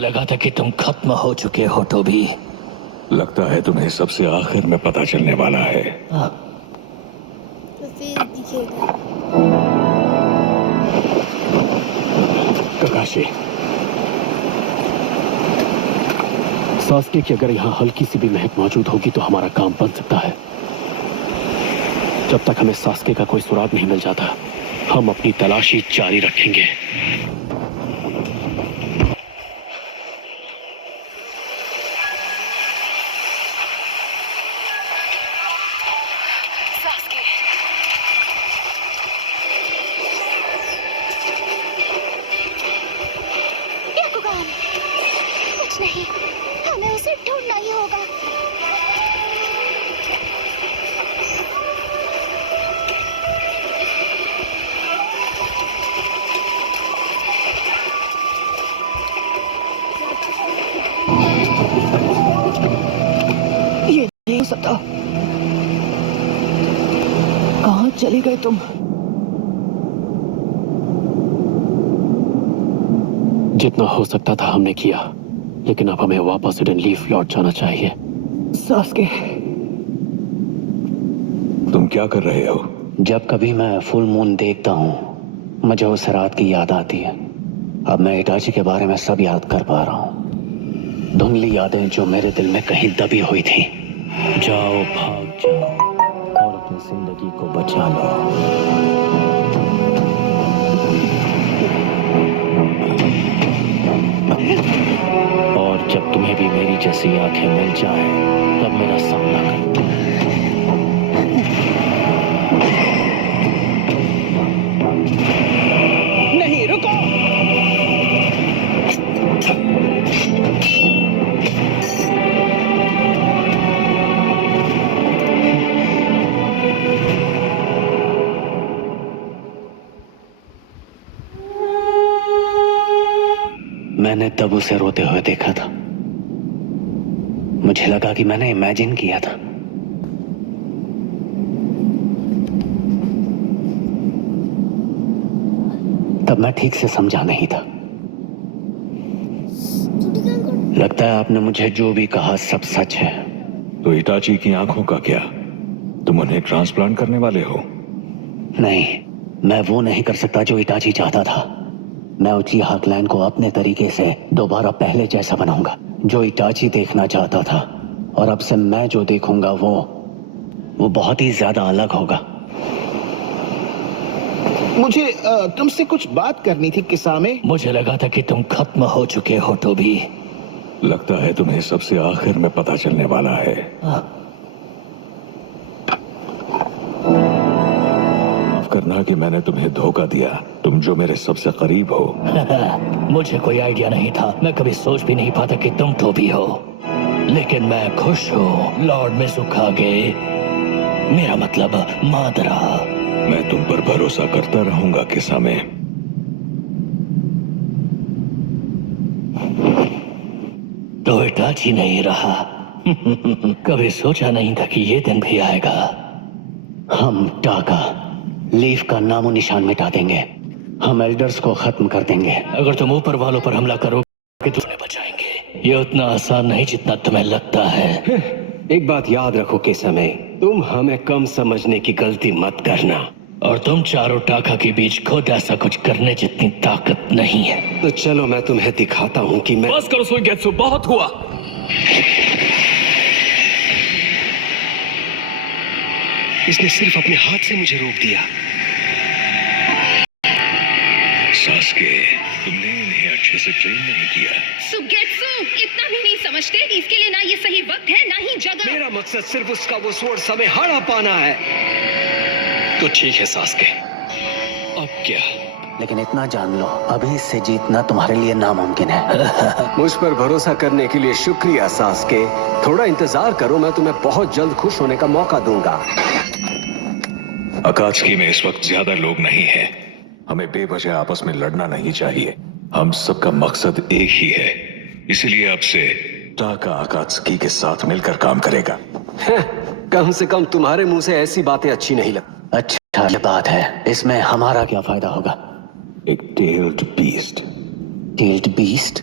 लगा था कि तुम खत्म हो चुके हो तो भी। लगता है तुम्हें सबसे आखिर में पता चलने वाला है। तो फिर दिखेगा। ककाशी, सास्के की अगर यहाँ हल्की सी भी महक मौजूद होगी तो हमारा काम बन सकता है। जब तक हमें सास्के का कोई सुराग नहीं मिल जाता, हम अपनी तलाशी जारी रखेंगे। कुछ नहीं, हमें उसे ढूंढना ही होगा। ये नहीं हो सकता। कहाँ चली गई तुम? जितना हो सकता था हमने किया, लेकिन अब हमें वापस हिडन लीफ लौट जाना चाहिए। सास्के, तुम क्या कर रहे हो? जब कभी मैं फुल मून देखता हूँ, मुझे उस रात की याद आती है। अब मैं इटाची के बारे में सब याद कर पा रहा हूँ। धुंधली यादें जो मेरे दिल में कहीं दबी हुई थी। जाओ, भाग जाओ और अपनी जिंदगी को बचा लो। और जब तुम्हें भी मेरी जैसी आंखें मिल जाए, तब मेरा सामना करो। नहीं, रुको। मैंने तब उसे रोते हुए देखा था। मुझे लगा कि मैंने इमेजिन किया था। तब मैं ठीक से समझा नहीं था। लगता है आपने मुझे जो भी कहा सब सच है। तो इटाची की आंखों का क्या? तुम उन्हें ट्रांसप्लांट करने वाले हो? नहीं, मैं वो नहीं कर सकता जो इटाची चाहता था। मैं उचीहा क्लैन को अपने तरीके से दोबारा पहले जैसा बनाऊंगा, जो इटाची देखना चाहता था। और अब से मैं जो देखूंगा वो बहुत ही ज्यादा अलग होगा। मुझे तुमसे कुछ बात करनी थी किसामे। मुझे लगा था कि तुम खत्म हो चुके हो तो भी। लगता है तुम्हें सबसे आखिर में पता चलने वाला है। माफ करना कि मैंने तुम्हें धोखा दिया। तुम जो मेरे सबसे करीब हो। मुझे कोई आइडिया नहीं था। मैं कभी सोच भी नहीं पाता कि तुम तो भी हो। लेकिन मैं खुश हूँ लॉर्ड मिज़ुकागे, मेरा मतलब मादरा। मैं तुम पर भरोसा करता रहूंगा किसामे। तो इटाची नहीं रहा। कभी सोचा नहीं था कि ये दिन भी आएगा। हम टाका लीफ का नामो निशान मिटा देंगे। हम एल्डर्स को खत्म कर देंगे। अगर तुम ऊपर वालों पर हमला करोगे तो तुम्हें बचाएंगे। ये उतना आसान नहीं जितना तुम्हें लगता है। एक बात याद रखो के समय, तुम हमें कम समझने की गलती मत करना। और तुम चारों टाका के बीच खुद ऐसा कुछ करने जितनी ताकत नहीं है। तो चलो मैं तुम्हें दिखाता हूँ कि मैं। बस करो सुइगेत्सु, बहुत हुआ। इसने सिर्फ अपने हाथ से मुझे रोक दिया। सास्के, तुमने इन्हें अच्छे से ट्रेन नहीं किया। सुगेत्सु, इतना भी नहीं समझते। इसके लिए ना ये सही वक्त है ना ही जगह। मेरा मकसद सिर्फ उसका वो स्वord समय हारा पाना है। तो ठीक है सास्के, अब क्या? लेकिन इतना जान लो, अभी से जीतना तुम्हारे लिए नामुमकिन है। मुझ पर भरोसा करने के लिए शुक्रिया सास्के। थोड़ा इंतजार करो, मैं तुम्हें बहुत जल्द खुश होने का मौका दूंगा। अकात्सुकी में इस वक्त ज्यादा लोग नहीं हैं। हमें बेवजह आपस में लड़ना नहीं चाहिए। हम सबका मकसद एक ही है। इसलिए अब से टाका अकात्सुकी के साथ मिलकर काम करेगा। कम से कम तुम्हारे मुंह से ऐसी बातें अच्छी नहीं लगती। अच्छा, ये बात है। इसमें हमारा क्या फायदा होगा? एक टेल्ड बीस्ट। Tailed beast?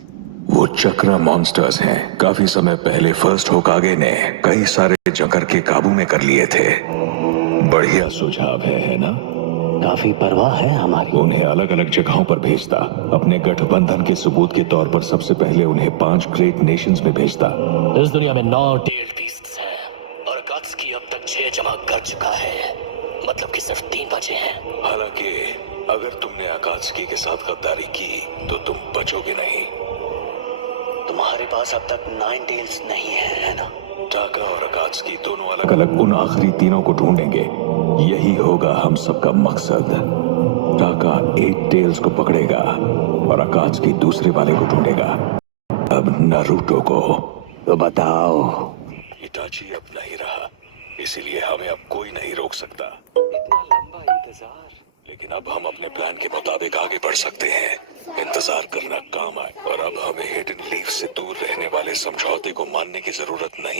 वो चक्रा मॉन्स्टर्स हैं। काफी समय पहले फर्स्ट होकागे ने कई सारे जंकर के काबू में कर लिए थे। बढ़िया सुझाव है ना? काफी परवाह है हमारी। उन्हें अलग अलग जगहों पर भेजता। अपने गठबंधन के सबूत के तौर पर सबसे पहले उन्हें 5 ग्रेट नेशंस में भेजता। इस दुनिया में 9 टेल्ड बीस्ट्स हैं और अकात्सुकी अब तक 6 जमा कर चुका है। मतलब कि सिर्फ 3 बचे हैं। हालांकि अगर तुमने अकात्सुकी के साथ गद्दारी की तो तुम बचोगे नहीं। तुम्हारे पास अब तक 9 टेल्स नहीं है ना? टाका और अकात्सुकी दोनों अलग अलग उन आखिरी तीनों को ढूंढेंगे। यही होगा हम सबका मकसद। टाका 8 टेल्स को पकड़ेगा और अकात्सुकी दूसरे वाले को ढूंढेगा। अब नारुतो को तो बताओ। इटाची अब नहीं रहा, इसीलिए हमें अब कोई नहीं रोक सकता। इतना लंबा इंतजार। लेकिन अब हम अपने प्लान के मुताबिक आगे बढ़ सकते हैं। इंतजार करना काम आए। और अब हमें हिडन लीफ से दूर रहने वाले समझौते को मानने की जरूरत नहीं।